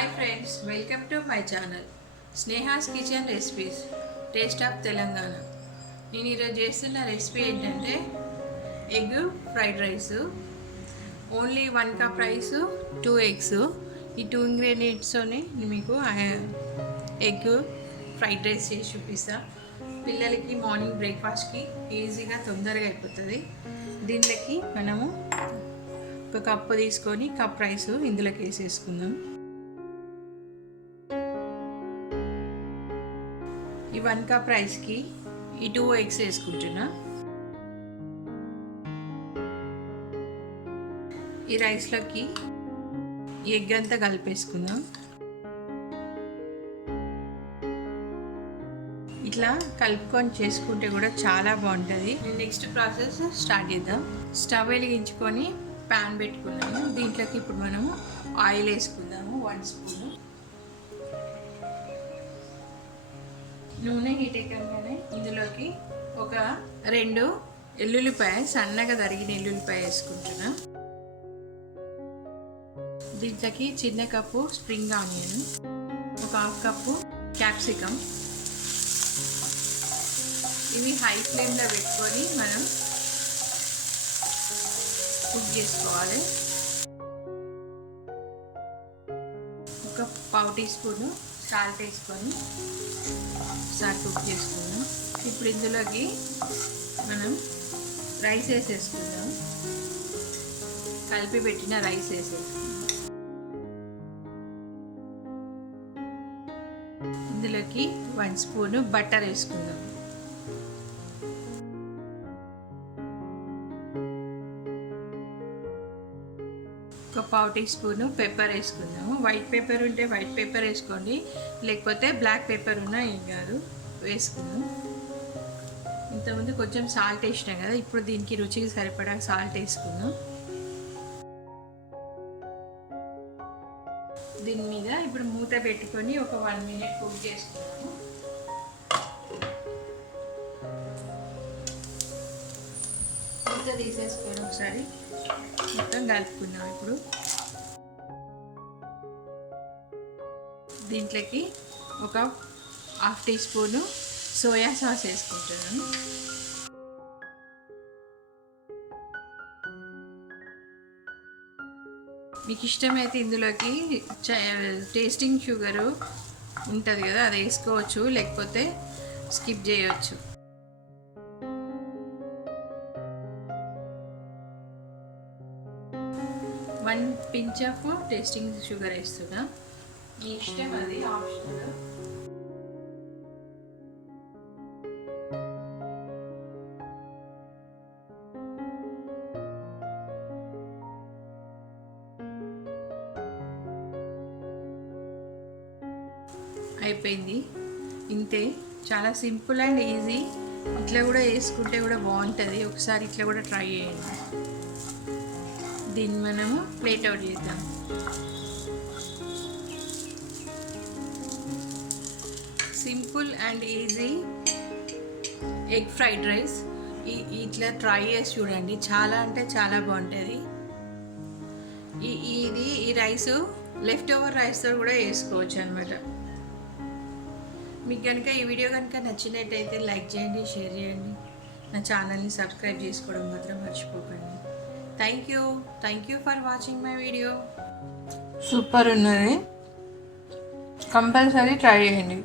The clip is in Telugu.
Hi friends, welcome to my channel Sneha's kitchen recipes taste of Telangana. నేను ఈరోజు చేస్తున్న రెసిపీ ఏంటంటే egg fried rice. Only 1 cup rice, 2 eggs. ఈ 2 ఇంగ్రీడియంట్స్తోనే మీకు ఎగ్ ఫ్రైడ్ రైస్ చేసి చూపిస్తా. పిల్లలకి మార్నింగ్ బ్రేక్ఫాస్ట్కి ఈజీగా తొందరగా అయిపోతుంది. దీంట్లోకి మనము ఒక కప్పు తీసుకొని కప్ రైస్ ఇందులోకి వేసేసుకుందాం. ఈ 1 కప్ రైస్కి ఈ 2 ఎగ్స్ వేసుకుంటున్నా. ఈ రైస్లోకి ఈ ఎగ్ అంతా కలిపేసుకుందాం. ఇట్లా కలుపుకొని చేసుకుంటే కూడా చాలా బాగుంటుంది. నెక్స్ట్ ప్రాసెస్ స్టార్ట్ చేద్దాం. స్టవ్ వెలిగించుకొని ప్యాన్ పెట్టుకున్నాము. దీంట్లోకి ఇప్పుడు మనము ఆయిల్ వేసుకుందాము. 1 స్పూన్ నూనె హీట్ ఎక్కగానే ఇందులోకి ఒక 2 ఎల్లుల్లిపాయ, సన్నగా తరిగిన ఎల్లుల్లిపాయ వేసుకుంటున్నా. దీంట్లోకి చిన్న కప్పు స్ప్రింగ్ ఆనియన్, ఒక 1/2 కప్పు క్యాప్సికమ్. ఇవి హై ఫ్లేమ్లో పెట్టుకొని మనం కుక్ చేసుకోవాలి. ఒక 1/2 టీ స్పూను సాల్ట్ వేసుకొని ఒకసారి కుక్ చేసుకుందాం. ఇప్పుడు ఇందులోకి మనం రైస్ వేసేసుకుందాం. కలిపి పెట్టిన రైస్ వేసేసుకుందాం. ఇందులోకి 1 స్పూను బటర్ వేసుకుందాం. ఒక 1/2 టీ స్పూను పెప్పర్ వేసుకుందాము. వైట్ పెప్పర్ ఉంటే వైట్ పెప్పర్ వేసుకోండి, లేకపోతే బ్లాక్ పెప్పర్ ఉన్నా ఏం కాదు, వేసుకుందాం. ఇంతకుముందు కొంచెం సాల్ట్ వేసినాం కదా, ఇప్పుడు దీనికి రుచికి సరిపడా సాల్ట్ వేసుకుందాం. దీని మీద ఇప్పుడు మూత పెట్టుకొని ఒక 1 మినిట్ కుక్ చేసుకుందాము. మూత తీసేసుకొని ఒకసారి మొత్తం కలుపుకుందాం. ఇప్పుడు దీంట్లోకి ఒక 1/2 టీ స్పూను సోయా సాస్ వేసుకుంటున్నాను. మీకు ఇష్టమైతే ఇందులోకి టేస్టింగ్ షుగరు ఉంటుంది కదా, అది వేసుకోవచ్చు, లేకపోతే స్కిప్ చేయవచ్చు. One pinch of tasting sugar వేస్తున్నా. మీ ఇష్టం, అది ఆప్షనల్. అయిపోయింది, ఇంతే. చాలా సింపుల్ అండ్ ఈజీ. ఇట్లా కూడా వేసుకుంటే కూడా బాగుంటుంది. ఒకసారి ఇట్లా కూడా ట్రై చేయండి. దీన్ని మనము ప్లేట్ అవుట్ చేద్దాం. Simple and easy egg fried rice. ఇట్లా ట్రై చేసి చూడండి, చాలా అంటే చాలా బాగుంటుంది. ఈ రైసు లెఫ్ట్ ఓవర్ రైస్తో కూడా వేసుకోవచ్చు అనమాట. మీకు కనుక ఈ వీడియో కనుక నచ్చినట్టయితే లైక్ చేయండి, షేర్ చేయండి. నా ఛానల్ని సబ్స్క్రైబ్ చేసుకోవడం మాత్రం మర్చిపోకండి. Thank you for watching my video. Super ఉన్నది, కంపల్సరీ ట్రై చేయండి.